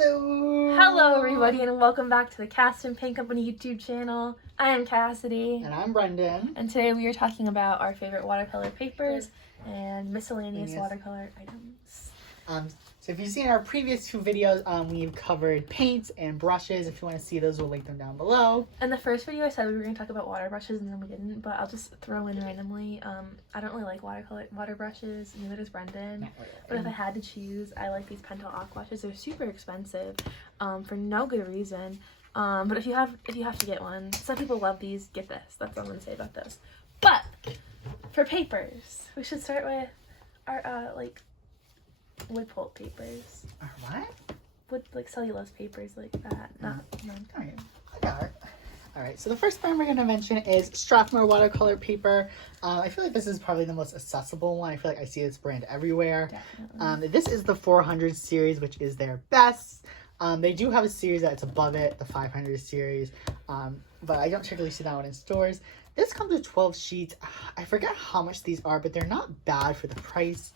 Hello! Hello everybody and welcome back to the Cast and Paint Company YouTube channel. I am Cassidy. And I'm Brendan. And today we are talking about our favorite watercolor papers and miscellaneous watercolor items. So if you've seen our previous two videos, we've covered paints and brushes. If you want to see those, we'll link them down below. In the first video I said we were going to talk about water brushes and then we didn't, but I'll just throw in randomly. I don't really like water brushes, neither does Brendan. Really. But if I had to choose, I like these Pentel Aquashes. They're super expensive for no good reason. But if you have to get one, some people love these, get this. That's what I'm going to say about this. But for papers, we should start with our wood pulp papers. What? Wood, like cellulose papers like that. Not. Alright, I got it. Alright, so the first brand we're going to mention is Strathmore watercolor paper. I feel like this is probably the most accessible one. I feel like I see this brand everywhere. Definitely. This is the 400 series, which is their best. They do have a series that's above it, the 500 series, but I don't typically see that one in stores. This comes with 12 sheets. I forget how much these are, but they're not bad for the price.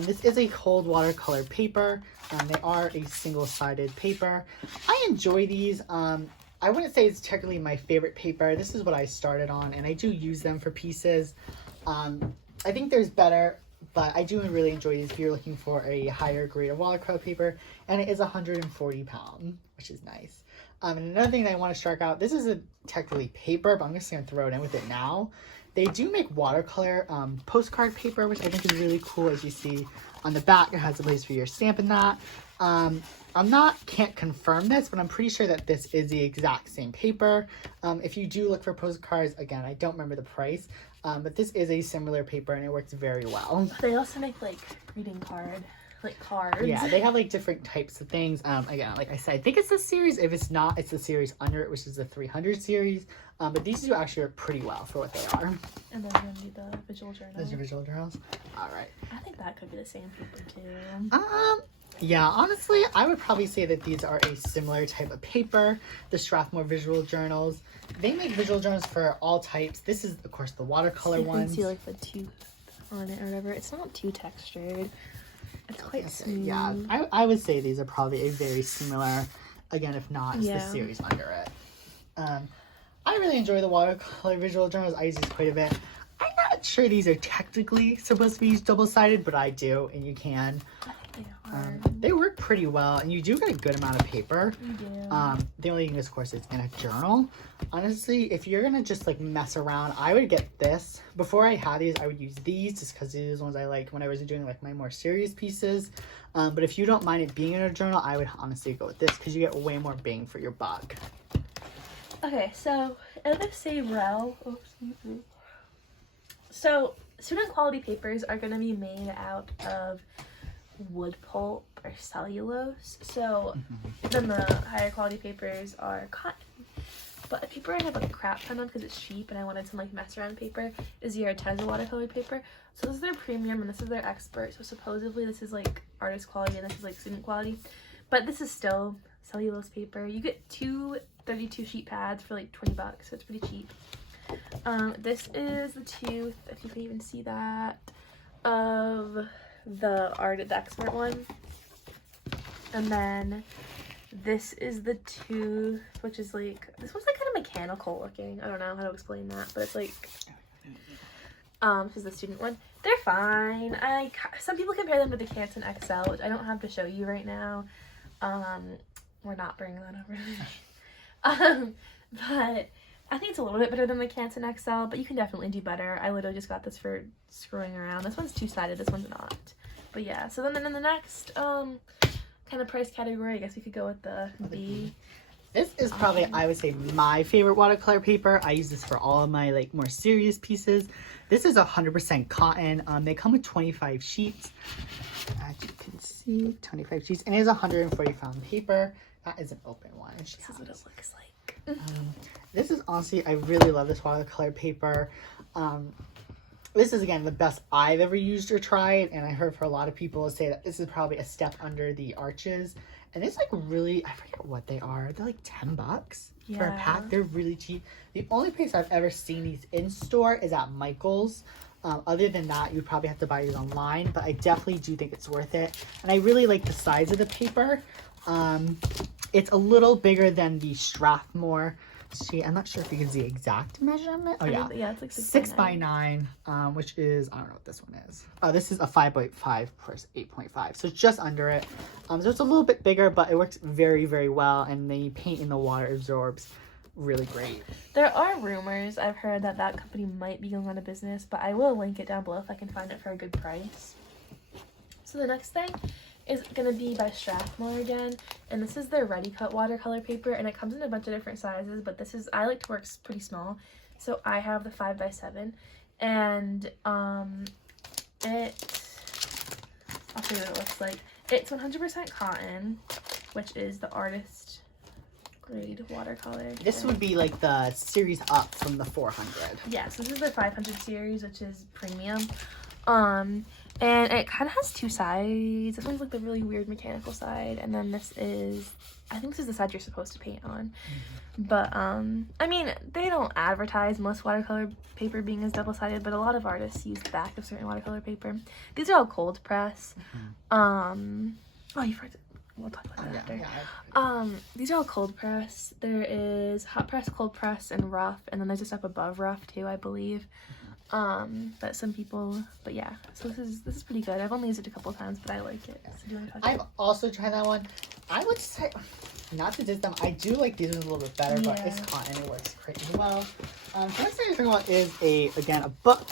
This is a cold watercolor paper. They are a single-sided paper. I enjoy these. I wouldn't say it's technically my favorite paper. This is what I started on, and I do use them for pieces. I think there's better, but I do really enjoy these if you're looking for a higher grade of watercolor paper, and it is 140 pounds, which is nice. And another thing that I want to strike out, this isn't technically paper, but I'm just going to throw it in with it now. They do make watercolor postcard paper, which I think is really cool. As you see on the back, it has a place for your stamp in that. Can't confirm this, but I'm pretty sure that this is the exact same paper. If you do look for postcards, again, I don't remember the price, but this is a similar paper and it works very well. They also make like greeting cards. Yeah, they have like different types of things. Again, like I said, I think it's the series. If it's not, it's the series under it, which is the 300 series. But these two actually work pretty well for what they are. And then we're gonna need the visual journal. Those are visual journals. All right. I think that could be the same paper too. Yeah, honestly, I would probably say that these are a similar type of paper. The Strathmore visual journals. They make visual journals for all types. This is, of course, the watercolor one. You can see like the tooth on it or whatever. It's not too textured. It's quite smooth. Yeah, I would say these are probably a very similar, again, if not, it's the series under it. I really enjoy the watercolor visual journals. I use these quite a bit. I'm not sure these are technically supposed to be double-sided, but I do, and you can. I think they are. They work pretty well, and you do get a good amount of paper. You do. The only thing is, of course, it's in a journal. Honestly, if you're gonna just like mess around, I would get this. Before I had these, I would use these just because these are the ones I liked when I was doing like my more serious pieces. But if you don't mind it being in a journal, I would honestly go with this because you get way more bang for your buck. Okay, so in the same row, so student quality papers are going to be made out of wood pulp or cellulose. So then the higher quality papers are cotton. But a paper I have a crap ton of because it's cheap and I wanted some like mess around paper is the Arteza watercolor paper. So this is their premium and this is their expert. So supposedly this is like artist quality and this is like student quality. But this is still cellulose paper. You get two 32 sheet pads for like 20 bucks, so it's pretty cheap. This is the tooth, if you can even see that, of the expert one. And then this is the tooth, which is like, this one's like kind of mechanical looking. I don't know how to explain that, but it's like, this is the student one. They're fine. Some people compare them to the Canson XL, which I don't have to show you right now. We're not bringing that over. But I think it's a little bit better than the Canson XL, but you can definitely do better. I literally just got this for screwing around. This one's two-sided, this one's not. But yeah, so then in the next kind of price category, I guess we could go with the B. This is probably, I would say, my favorite watercolor paper. I use this for all of my like more serious pieces. This is 100% cotton. They come with 25 sheets. As you can see, 25 sheets, and it is 140 pound paper. That is an open one. This is what it looks like. This is honestly, I really love this watercolor paper. This is, again, the best I've ever used or tried, and I heard for a lot of people say that this is probably a step under the Arches. And it's like really, I forget what they are. They're like 10 bucks for a pack. They're really cheap. The only place I've ever seen these in store is at Michael's. Other than that, you'd probably have to buy these online, but I definitely do think it's worth it. And I really like the size of the paper. It's a little bigger than the Strathmore sheet. I'm not sure if you can see exact measurement. Oh yeah, Yeah, it's like 6x9, which is, I don't know what this one is. Oh, this is a 5x5 plus 8.5, so it's just under it. So it's a little bit bigger, but it works very, very well, and the paint in the water absorbs really great. There are rumors I've heard that that company might be going out of business, but I will link it down below if I can find it for a good price. So the next thing is going to be by Strathmore again, and this is their ready cut watercolor paper, and it comes in a bunch of different sizes, but this is, I like to work pretty small, so I have the 5x7, and I'll show you what it looks like. It's 100% cotton, which is the artist grade watercolor. This would be like the series up from the 400. Yes, this is the 500 series, which is premium. And it kind of has two sides. This one's like the really weird mechanical side, and then this is, I think this is the side you're supposed to paint on. But I mean, they don't advertise most watercolor paper being as double-sided, but a lot of artists use the back of certain watercolor paper. These are all cold press. Oh, you forgot. We'll talk about that after. Yeah. These are all cold press. There is hot press, cold press, and rough, and then there's a step above rough too, I believe. But some people, but yeah, so this is pretty good. I've only used it a couple of times, but I like it. So do you want to talk I've also tried that one. I would say, not to diss them, I do like these ones a little bit better, but it's cotton, it works great as well. The next thing I'm talking about is a book.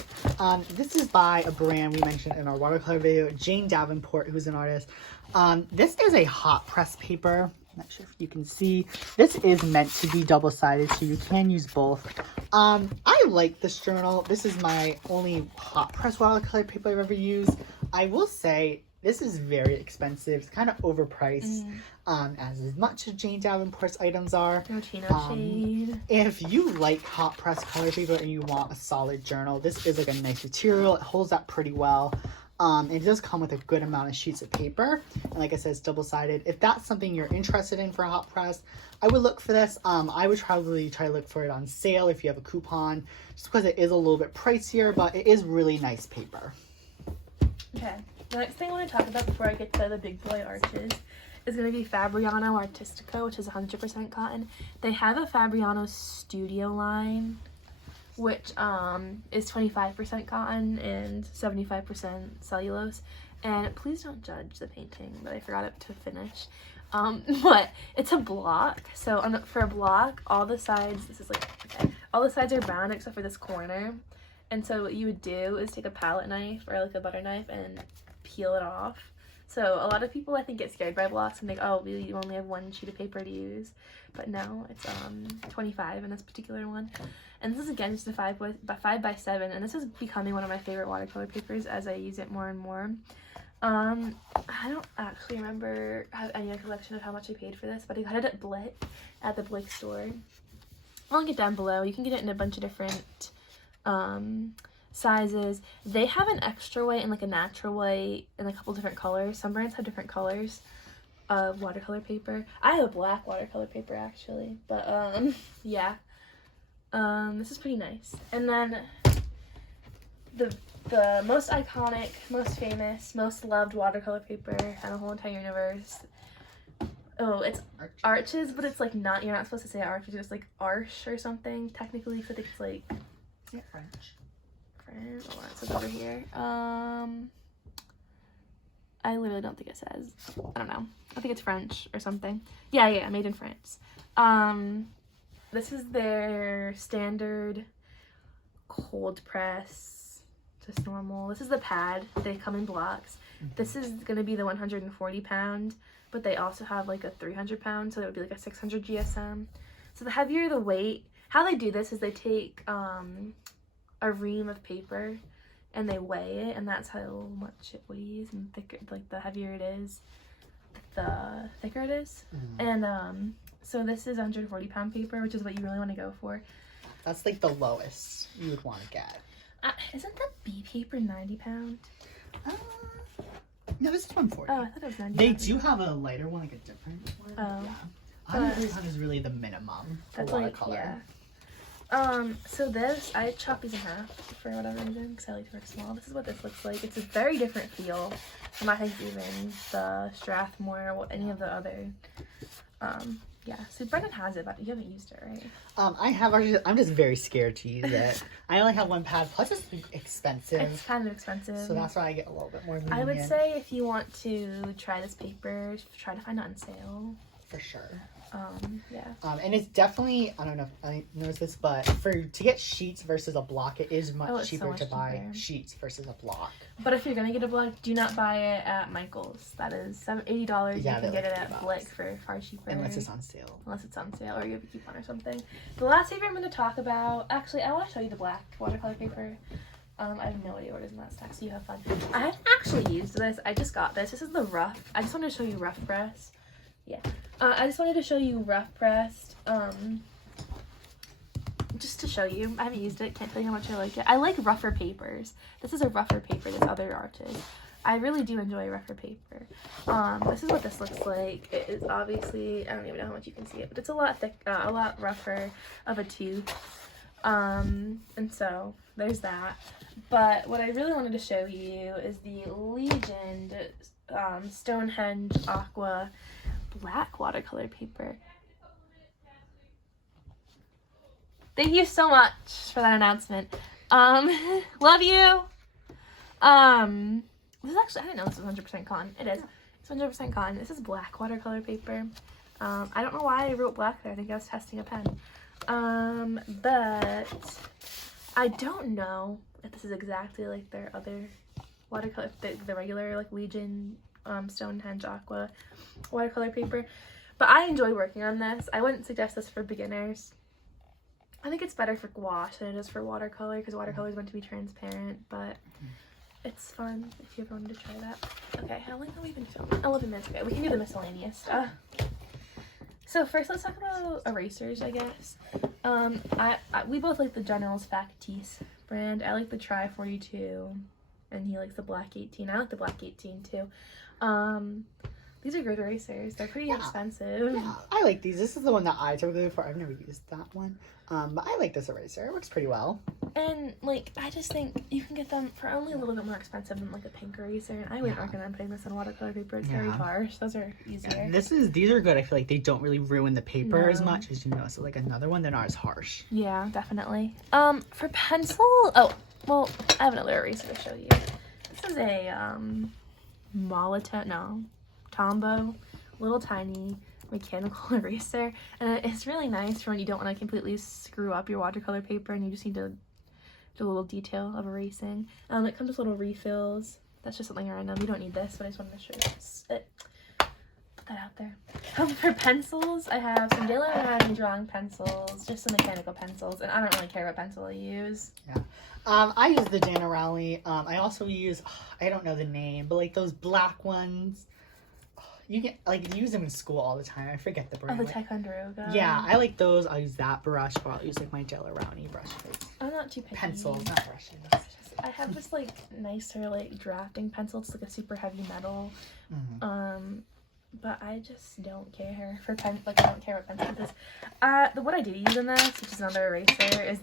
This is by a brand we mentioned in our watercolor video, Jane Davenport, who's an artist. This is a hot press paper. I'm not sure if you can see. This is meant to be double-sided, so you can use both. I like this journal. This is my only hot press watercolor paper I've ever used. I will say this is very expensive. It's kind of overpriced, as much as Jane Davenport's items are. shade. If you like hot press color paper and you want a solid journal, this is like a nice material. It holds up pretty well. It does come with a good amount of sheets of paper, and like I said, it's double-sided. If that's something you're interested in for a hot press, I would look for this. I would probably try to look for it on sale if you have a coupon, just because it is a little bit pricier, but it is really nice paper. Okay, the next thing I want to talk about before I get to the big boy arches is going to be Fabriano Artistico, which is 100% cotton. They have a Fabriano Studio line, which is 25% cotton and 75% cellulose. And please don't judge the painting, but I forgot it to finish. But it's a block, so for a block, all the sides, all the sides are brown except for this corner. And so what you would do is take a palette knife or like a butter knife and peel it off. So a lot of people, I think, get scared by blocks and think, oh, you only have one sheet of paper to use. But no, it's 25 in this particular one. And this is, again, just a 5x7, and this is becoming one of my favorite watercolor papers as I use it more and more. I don't actually remember any recollection of how much I paid for this, but I got it at the Blake store. I'll link it down below. You can get it in a bunch of different sizes. They have an extra white and like a natural white in a couple different colors. Some brands have different colors of watercolor paper. I have a black watercolor paper actually, but yeah. This is pretty nice. And then the most iconic, most famous, most loved watercolor paper in the whole entire universe. Oh, it's Arches, but it's like not, you're not supposed to say Arches, it's like Arche or something technically, so it's like, Is it French? French. Hold on, it says over here. I literally don't think it says. I don't know. I think it's French or something. Yeah, made in France. This is their standard cold press, just normal. This is the pad. They come in blocks. This is going to be the 140 pound, but they also have like a 300 pound, so that would be like a 600 GSM. So the heavier the weight, how they do this is they take a ream of paper and they weigh it, and that's how much it weighs, and thicker, like the heavier it is, the thicker it is. And so this is 140 pound paper, which is what you really want to go for. That's like the lowest you would want to get. Isn't the B paper 90 pound? No, this is 140. Oh, I thought it was 90. They do have a lighter one, like a different one. Oh. Yeah. 140 pound is really the minimum for That's watercolor. like, So this, I chopped these in half for whatever reason, because I like to work small. This is what this looks like. It's a very different feel from, I think, even the Strathmore or any of the other, yeah. So Brendan has it, but you haven't used it, right? I have actually. I'm just very scared to use it. I only have one pad, plus it's expensive. It's kind of expensive. So that's why I get a little bit more lenient. I would say if you want to try this paper, try to find it on sale. For sure. Yeah. And it's definitely, I don't know if I noticed this, but to get sheets versus a block, it is much cheaper so much to buy cheaper. sheets versus a block. But if you're gonna get a block, do not buy it at Michael's. That is $80. Yeah, you can get it at $80. Blick for far cheaper. Unless it's on sale. Unless it's on sale or you have a coupon or something. The last paper I'm going to talk about, actually, I want to show you the black watercolor paper. I have no idea what it is in that stack, so you have fun. I haven't actually used this. I just got this. This is the rough. I just wanted to show you rough press. Yeah. I just wanted to show you rough pressed. Just to show you. I haven't used it. Can't tell you how much I like it. I like rougher papers. This is a rougher paper, this other artist. I really do enjoy rougher paper. This is what this looks like. It is obviously, I don't even know how much you can see it, but it's a lot thick, a lot rougher of a tooth. And so there's that. But what I really wanted to show you is the Legend Stonehenge Aqua black watercolor paper. Thank you so much for that announcement. Love you. This is actually, I didn't know this was 100% cotton. It is. It's 100% cotton. This is black watercolor paper. I don't know why I wrote black there. I think I was testing a pen. But I don't know if this is exactly like their other watercolor, the regular like Legion Stonehenge Aqua watercolor paper. But I enjoy working on this. I wouldn't suggest this for beginners. I think it's better for gouache than it is for watercolor because watercolor is meant to be transparent, but it's fun if you ever wanted to try that. Okay, how long have we been filming? 11 minutes. Okay, we can do the miscellaneous stuff. So first, let's talk about erasers, I guess. We both like the General's Factice brand. I like the Tri 42, and he likes the Black 18. I like the Black 18 too. These are great erasers. They're pretty expensive. Yeah, I like these. This is the one that I typically look for. I've never used that one. But I like this eraser. It works pretty well. And, like, I just think you can get them for only a little bit more expensive than, like, a pink eraser. And I wouldn't recommend putting this on watercolor paper. It's very harsh. Those are easier. Yeah, these are good. I feel like they don't really ruin the paper as much as, you know. So, like, another one, they're not as harsh. Yeah, definitely. For pencil... Oh, well, I have another eraser to show you. This is a, Tombow, little tiny mechanical eraser, and it's really nice for when you don't want to completely screw up your watercolor paper and you just need to do a little detail of erasing. It comes with little refills. That's just something random. You don't need this, but I just wanted to show you it. Put that out there. For pencils, I have some Daily Rani drawing pencils, just some mechanical pencils, and I don't really care what pencil I use. Yeah. I use the Dana Rowley. I also use, I don't know the name, but like those black ones. You can like use them in school all the time. I forget the brand. Oh, the Ticonderoga. Yeah, I like those. I'll use that brush, or I'll use like my Jello Rowney brushes. I'm not too picky. Pencils, not brushes. I have this like nicer like drafting pencil. It's like a super heavy metal. But I just don't care for I don't care what pencil this is. What I do use in this, which is another eraser, is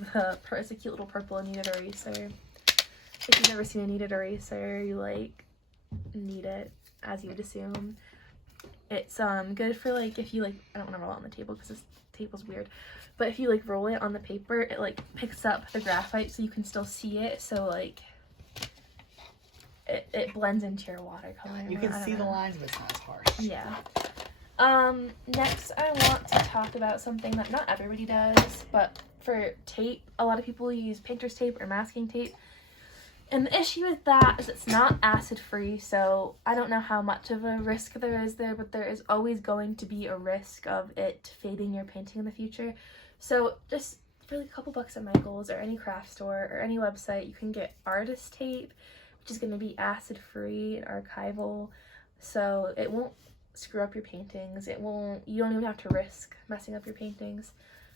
it's a cute little purple kneaded eraser. If you've never seen a kneaded eraser, you like knead it as you would assume. It's good for like if you like, I don't want to roll it on the table because this table's weird, but if you like roll it on the paper, it like picks up the graphite so you can still see it, so like it blends into your watercolor. You can see the lines, but it's not as harsh. Yeah. Next I want to talk about something that not everybody does, but for tape, a lot of people use painter's tape or masking tape. And the issue with that is it's not acid-free, so I don't know how much of a risk there is there, but there is always going to be a risk of it fading your painting in the future. So just for like a couple bucks at Michael's or any craft store or any website, you can get artist tape, which is going to be acid-free and archival, so it won't screw up your paintings. You don't even have to risk messing up your paintings.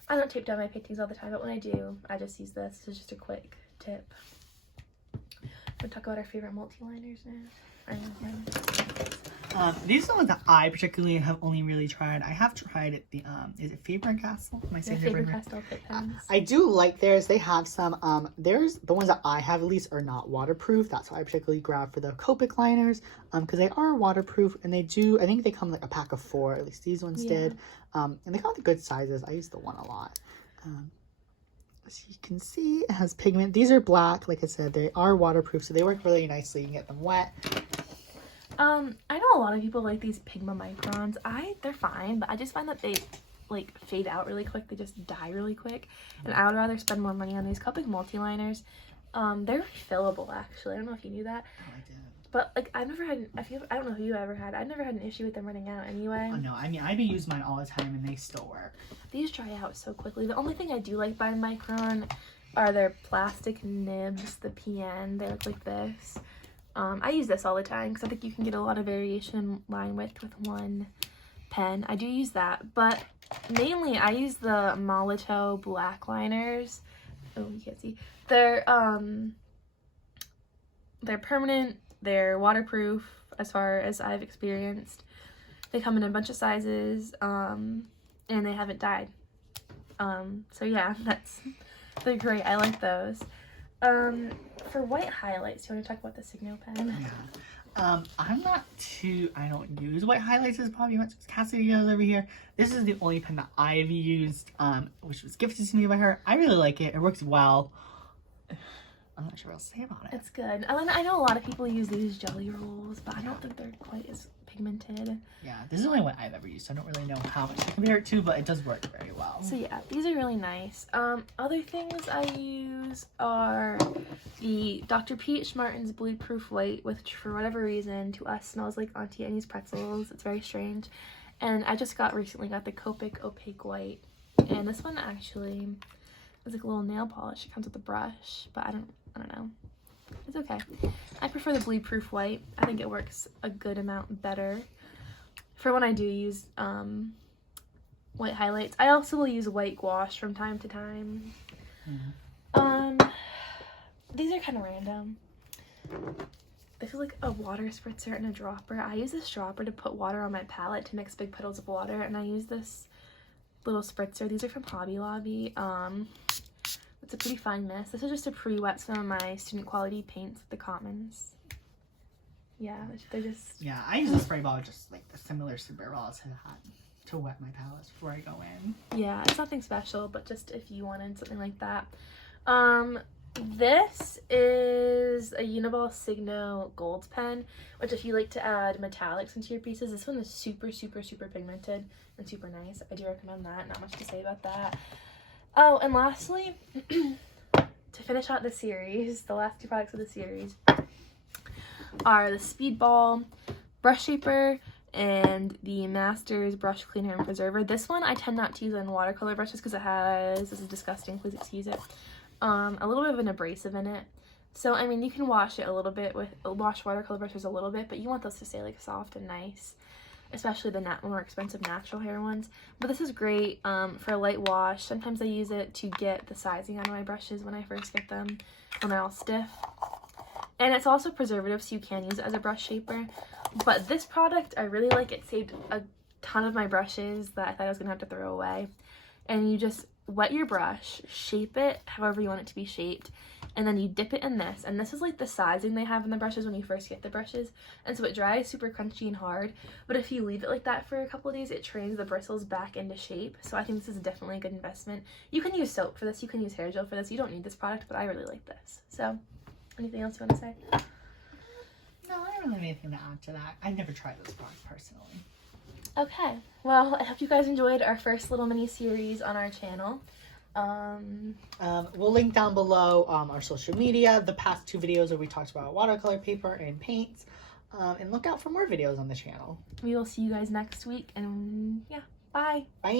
I don't tape down my paintings all the time, but when I do, I just use this. This is just a quick tip. We'll talk about our favorite multiliners now. These are the ones that I particularly have only really tried. I have tried it, the is it Faber-Castell? Am I saying Faber-Castell Pitt pens. I do like theirs. They have some there's the ones that I have at least are not waterproof. That's why I particularly grab for the Copic liners, because they are waterproof, and they do, I think they come like a pack of 4, at least these ones did. And they got the good sizes. I use the one a lot. As you can see, it has pigment. These are black. Like I said, they are waterproof, so they work really nicely. You can get them wet. I know a lot of people like these Pigma Microns. They're fine, but I just find that they like fade out really quick. They just die really quick. And I would rather spend more money on these Copic Multiliners. They're refillable actually. I don't know if you knew that. Oh, I did. But like I've never had I don't know who you ever had. I've never had an issue with them running out anyway. Oh no, I mean I've been using mine all the time and they still work. These dry out so quickly. The only thing I do like by Micron are their plastic nibs, the PN. They look like this. I use this all the time because I think you can get a lot of variation in line width with one pen. I do use that, but mainly I use the Molito black liners. Oh, you can't see. They're permanent. They're waterproof as far as I've experienced. They come in a bunch of sizes, and they haven't dyed. So yeah, they're great. I like those. For white highlights, do you want to talk about the Signo pen? Yeah. I don't use white highlights as probably much as Cassidy does over here. This is the only pen that I've used, which was gifted to me by her. I really like it. It works well. I'm not sure what else to say about it. It's good. I know a lot of people use these jelly rolls, but I don't think they're quite as pigmented. Yeah, this is the only one I've ever used, so I don't really know how much to compare it to, but it does work very well. So yeah, these are really nice. Other things I use are the Dr. Peach Martin's Blue Proof White, which for whatever reason to us smells like Auntie Annie's pretzels. It's very strange. And I just recently got the Copic Opaque White, and this one actually is like a little nail polish. It comes with a brush, but I don't know. It's okay. I prefer the Blue Proof White. I think it works a good amount better for when I do use white highlights. I also will use white gouache from time to time. These are kind of random. This is like a water spritzer and a dropper. I use this dropper to put water on my palette to mix big puddles of water, and I use this little spritzer. These are from Hobby Lobby. It's a pretty fine mist. This is just to pre-wet some of my student quality paints with the Commons. Yeah, they're just... Yeah, I use a spray ball, just like the similar spray ball to that, to wet my palettes before I go in. Yeah, it's nothing special, but just if you wanted something like that. This is a Uniball Signo Gold pen, which if you like to add metallics into your pieces, this one is super, super, super pigmented and super nice. I do recommend that. Not much to say about that. Oh, and lastly, to finish out the series, the last 2 products of the series are the Speedball Brush Shaper and the Masters Brush Cleaner and Preserver. This one I tend not to use on watercolor brushes because it has, this is disgusting, please excuse it, a little bit of an abrasive in it. So, I mean, you can wash it a little bit wash watercolor brushes a little bit, but you want those to stay like soft and nice, especially the more expensive natural hair ones. But this is great for a light wash. Sometimes I use it to get the sizing out of my brushes when I first get them, when they're all stiff. And it's also preservative, so you can use it as a brush shaper. But this product, I really like. It saved a ton of my brushes that I thought I was going to have to throw away. And you just wet your brush, shape it however you want it to be shaped, and then you dip it in this. And this is like the sizing they have in the brushes when you first get the brushes. And so it dries super crunchy and hard. But if you leave it like that for a couple of days, it trains the bristles back into shape. So I think this is definitely a good investment. You can use soap for this. You can use hair gel for this. You don't need this product, but I really like this. So... anything else you want to say? No, I don't really have anything to add to that. I've never tried this product personally. Okay, well, I hope you guys enjoyed our first little mini series on our channel. We'll link down below our social media, the past 2 videos where we talked about watercolor paper and paints, and look out for more videos on the channel. We will see you guys next week, and yeah, bye. Bye.